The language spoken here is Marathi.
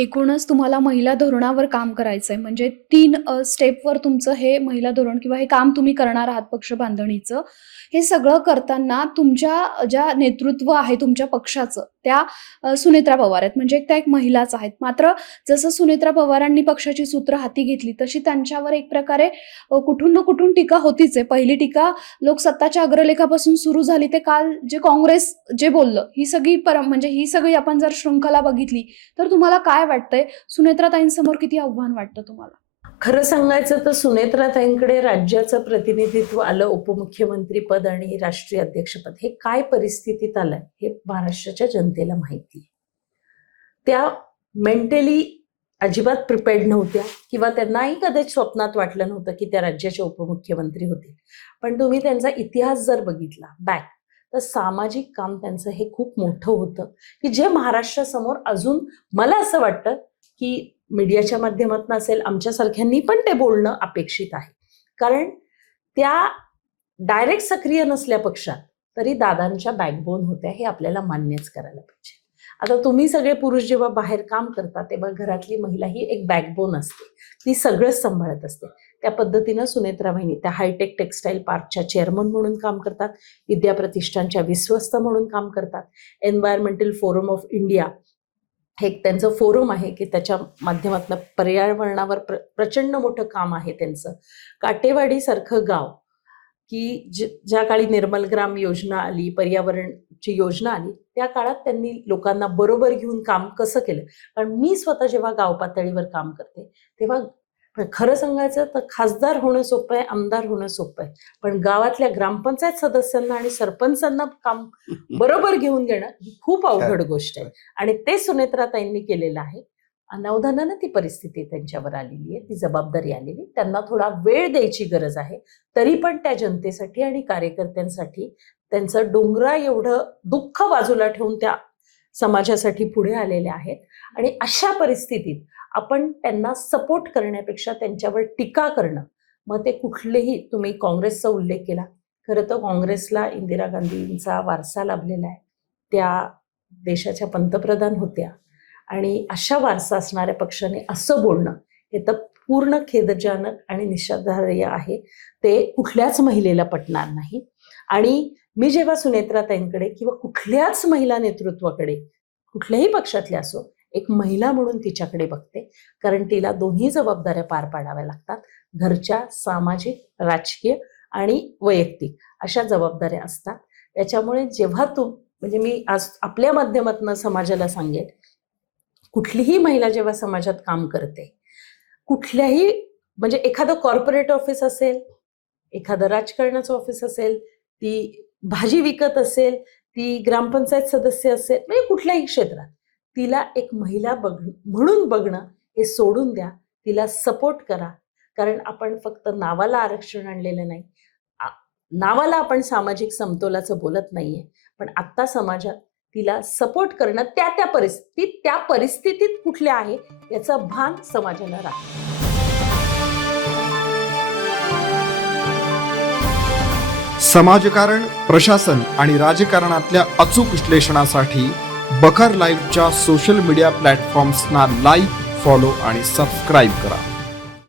एकूणच तुम्हाला महिला धोरणावर काम करायचंय. म्हणजे 3 स्टेपवर तुमचं हे महिला धोरण किंवा हे काम तुम्ही करणार आहात पक्ष बांधणीचं. हे सगळं करताना तुमच्या ज्या नेतृत्व आहे तुमच्या पक्षाचं, त्या सुनेत्रा पवार आहेत. म्हणजे त्या एक महिलाच आहेत. मात्र जसं सुनेत्रा पवारांनी पक्षाची सूत्र हाती घेतली, तशी त्यांच्यावर एक प्रकारे कुठून ना कुठून टीका होतीच आहे. पहिली टीका लोकसत्ताच्या अग्रलेखापासून सुरू झाली, ते काल जे काँग्रेस जे बोललं, ही सगळी म्हणजे ही सगळी आपण जर शृंखला बघितली, तर तुम्हाला काय वाटतंय? सुनेत्राताईंसमोर किती आव्हान वाटतं तुम्हाला? खरं सांगायचं तर सुनेत्राताईंकडे राज्याचं प्रतिनिधित्व आलं, उपमुख्यमंत्री पद आणि राष्ट्रीय अध्यक्षपद. हे काय परिस्थितीत आलंय हे महाराष्ट्राच्या जनतेला माहिती आहे. त्या मेंटली अजिबात प्रिपेअर्ड नव्हत्या किंवा त्यांनाही कदाचित स्वप्नात वाटलं नव्हतं की त्या राज्याच्या उपमुख्यमंत्री होतील. पण तुम्ही त्यांचा इतिहास जर बघितला बॅक, तर सामाजिक काम त्यांचं हे खूप मोठं होतं की जे महाराष्ट्रासमोर अजून मला असं वाटतं की मीडियाच्या माध्यमातून असेल, आमच्यासारख्यांनी पण ते बोलणं अपेक्षित आहे. कारण त्या डायरेक्ट सक्रिय नसल्या पक्षात, तरी दादांच्या बॅकबोन होत्या, हे आपल्याला मान्यच करायला पाहिजे. आता तुम्ही सगळे पुरुष जेव्हा बाहेर काम करता, तेव्हा घरातली महिला ही एक बॅकबोन असते, ती सगळंच सांभाळत असते. त्या पद्धतीनं सुनेत्रा वहिनी त्या हायटेक टेक्स्टाईल पार्कच्या चेअरमन म्हणून काम करतात, विद्या प्रतिष्ठानच्या विश्वस्त म्हणून काम करतात, एन्व्हायरमेंटल फोरम ऑफ इंडिया हे एक त्यांचं फोरम आहे की त्याच्या माध्यमातून पर्यावरणावर प्रचंड मोठं काम आहे त्यांचं. काटेवाडीसारखं गाव की ज्या काळी निर्मल ग्राम योजना आली, पर्यावरणची योजना आली, त्या काळात त्यांनी लोकांना बरोबर घेऊन काम कसं केलं. कारण मी स्वतः जेव्हा गाव पातळीवर काम करते, तेव्हा खरं सांगायचं तर खासदार होणं सोपं आहे, आमदार होणं सोपं आहे, पण गावातल्या ग्रामपंचायत सदस्यांना आणि सरपंचांना काम बरोबर घेऊन घेणं ही खूप अवघड गोष्ट आहे. आणि ते सुनेत्राताईंनी केलेलं आहे. अनावधानानं ती परिस्थिती त्यांच्यावर आलेली आहे, ती जबाबदारी आलेली. त्यांना थोडा वेळ द्यायची गरज आहे. तरी पण त्या जनतेसाठी आणि कार्यकर्त्यांसाठी त्यांचं डोंगरा एवढं दुःख बाजूला ठेवून त्या समाजासाठी पुढे आलेले आहेत. आणि अशा परिस्थितीत आपण त्यांना सपोर्ट करण्यापेक्षा त्यांच्यावर टीका करणं, मग ते कुठलेही, तुम्ही काँग्रेसचा उल्लेख केला, खरं तर काँग्रेसला इंदिरा गांधींचा वारसा लाभलेला आहे. त्या देशाच्या पंतप्रधान होत्या आणि अशा वारसा असणाऱ्या पक्षाने असं बोलणं हे तर पूर्ण खेदजनक आणि निषेधार्ह आहे. ते कुठल्याच महिलेला पटणार नाही. आणि मी जेव्हा सुनेत्राताईंकडे किंवा कुठल्याच महिला नेतृत्वाकडे, कुठल्याही पक्षातले असो, एक महिला म्हणून तिच्याकडे बघते. कारण तिला दोन्ही जबाबदाऱ्या पार पाडाव्या लागतात. घरच्या, सामाजिक, राजकीय आणि वैयक्तिक अशा जबाबदाऱ्या असतात. त्याच्यामुळे जेव्हा म्हणजे मी आज आपल्या माध्यमातून समाजाला सांगेन, कुठलीही महिला जेव्हा समाजात काम करते, कुठल्याही म्हणजे एखादं कॉर्पोरेट ऑफिस असेल, एखादं राजकारणाचं ऑफिस असेल, ती भाजी विकत असेल, ती ग्रामपंचायत सदस्य असेल, म्हणजे कुठल्याही क्षेत्रात तिला एक महिला म्हणून बघणं हे सोडून द्या. तिला सपोर्ट करा. कारण आपण फक्त नावाला आरक्षण आणलेलं नाही, नावाला आपण सामाजिक समतोलाचं बोलत नाहीये, पण आत्ता समाजात तिला सपोर्ट करणं, त्या परिस्थितीत कुठल्या आहे याचं भान समाजाला राखतं. समाजकारण, प्रशासन आणि राजकारणातल्या अचूक विश्लेषणासाठी बखर लाईव्हच्या सोशल मीडिया प्लॅटफॉर्म्सना लाईक, फॉलो आणि सबस्क्राईब करा.